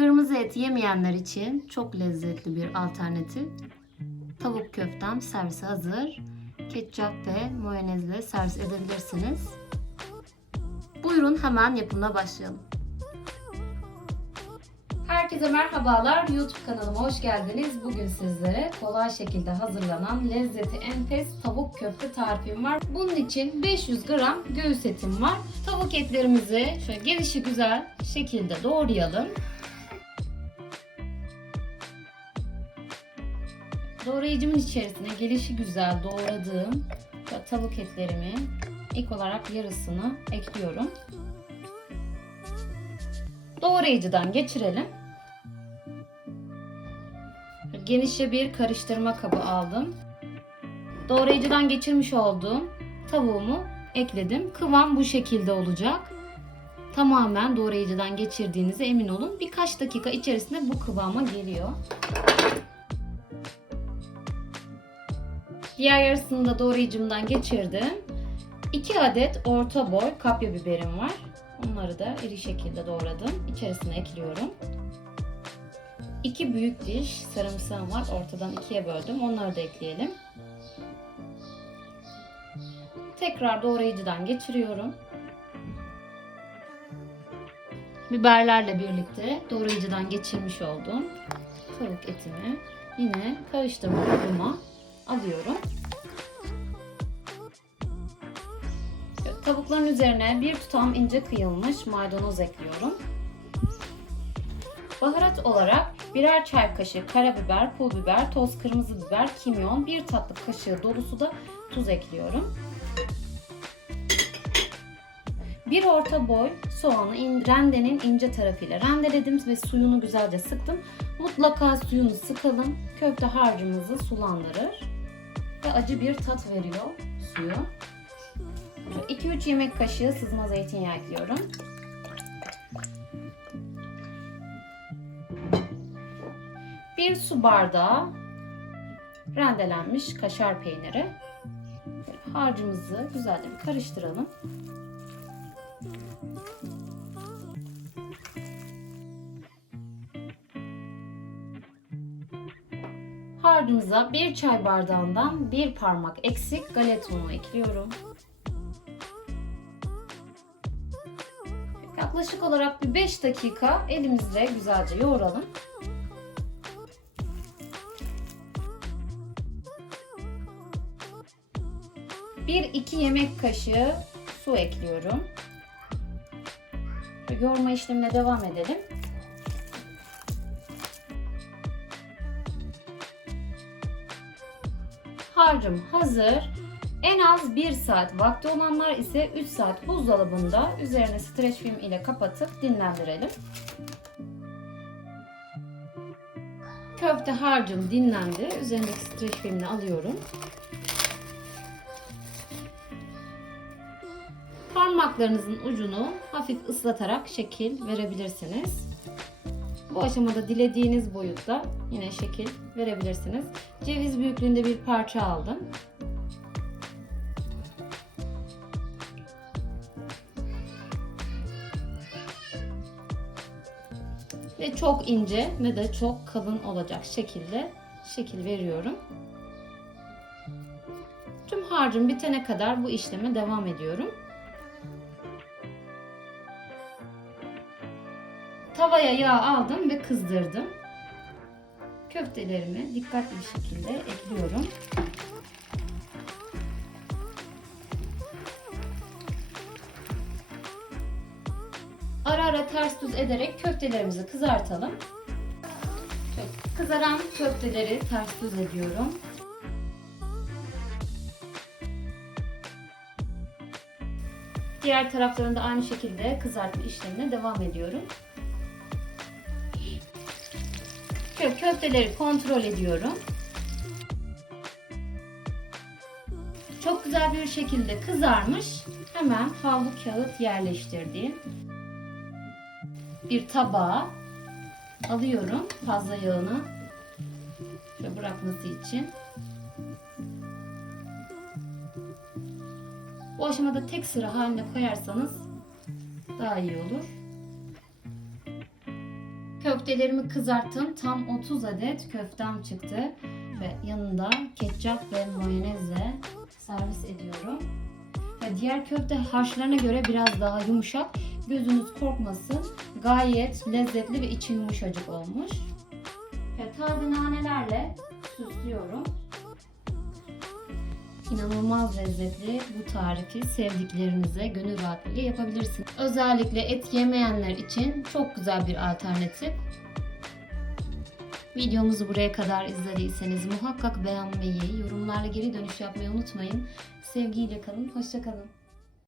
Kırmızı et yemeyenler için çok lezzetli bir alternatif. Tavuk köftem servise hazır. Ketçap ve mayonezle servis edebilirsiniz. Buyurun hemen yapımına başlayalım. Herkese merhabalar. YouTube kanalıma hoş geldiniz. Bugün sizlere kolay şekilde hazırlanan lezzeti enfes tavuk köfte tarifim var. Bunun için 500 gram göğüs etim var. Tavuk etlerimizi şöyle gelişi güzel şekilde doğrayalım. Doğrayıcımın içerisine gelişi güzel doğradığım tavuk etlerimi ilk olarak yarısını ekliyorum. Doğrayıcıdan geçirelim. Genişçe bir karıştırma kabı aldım. Doğrayıcıdan geçirmiş olduğum tavuğumu ekledim. Kıvam bu şekilde olacak. Tamamen doğrayıcıdan geçirdiğinize emin olun. Birkaç dakika içerisinde bu kıvama geliyor. Diğer yarısını da doğrayıcımdan geçirdim. 2 adet orta boy kapya biberim var. Onları da iri şekilde doğradım. İçerisine ekliyorum. 2 büyük diş sarımsağım var. Ortadan ikiye böldüm. Onları da ekleyelim. Tekrar doğrayıcıdan geçiriyorum. Biberlerle birlikte doğrayıcıdan geçirmiş olduğum tavuk etimi yine karıştırma kabıma alıyorum. Tavukların üzerine bir tutam ince kıyılmış maydanoz ekliyorum. Baharat olarak birer çay kaşığı karabiber, pul biber, toz kırmızı biber, kimyon, bir tatlı kaşığı dolusu da tuz ekliyorum. Bir orta boy soğanı in, rendenin ince tarafıyla rendeledim ve suyunu güzelce sıktım. Mutlaka suyunu sıkalım. Köfte harcımızı sulandırır ve acı bir tat veriyor suyu. 2-3 yemek kaşığı sızma zeytinyağı ekliyorum. Bir su bardağı rendelenmiş kaşar peyniri. Harcımızı güzelce karıştıralım. Harcımıza bir çay bardağından bir parmak eksik galeta unu ekliyorum. Yaklaşık olarak bir 5 dakika elimizle güzelce yoğuralım. Bir iki yemek kaşığı su ekliyorum. Yoğurma işlemine devam edelim. Harcım hazır. En az 1 saat vakti olanlar ise 3 saat buzdolabında üzerine streç film ile kapatıp dinlendirelim. Köfte harcım dinlendi. Üzerindeki streç filmini alıyorum. Parmaklarınızın ucunu hafif ıslatarak şekil verebilirsiniz. Bu aşamada dilediğiniz boyutta yine şekil verebilirsiniz. Ceviz büyüklüğünde bir parça aldım. Ve çok ince ne de çok kalın olacak şekilde şekil veriyorum. Tüm harcım bitene kadar bu işleme devam ediyorum. Tavaya yağ aldım ve kızdırdım. Köftelerimi dikkatli bir şekilde ekliyorum. Ara ara ters düz ederek köftelerimizi kızartalım. Kızaran köfteleri ters düz ediyorum. Diğer taraflarını da aynı şekilde kızartma işlemine devam ediyorum. Şöyle köfteleri kontrol ediyorum. Çok güzel bir şekilde kızarmış. Hemen havlu kağıt yerleştirdiğim bir tabağa alıyorum fazla yağını şöyle bırakması için. Bu aşamada tek sıra haline koyarsanız daha iyi olur. Köftelerimi kızarttım. Tam 30 adet köftem çıktı. Ve yanında ketçap ve mayonezle servis ediyorum. Ve diğer köfte harçlarına göre biraz daha yumuşak. Gözünüz korkmasın. Gayet lezzetli ve içi yumuşacık olmuş. Ve taze nanelerle İnanılmaz lezzetli bu tarifi sevdiklerinize gönül rahatlığıyla yapabilirsiniz. Özellikle et yemeyenler için çok güzel bir alternatif. Videomuzu buraya kadar izlediyseniz muhakkak beğenmeyi, yorumlarla geri dönüş yapmayı unutmayın. Sevgiyle kalın, hoşça kalın.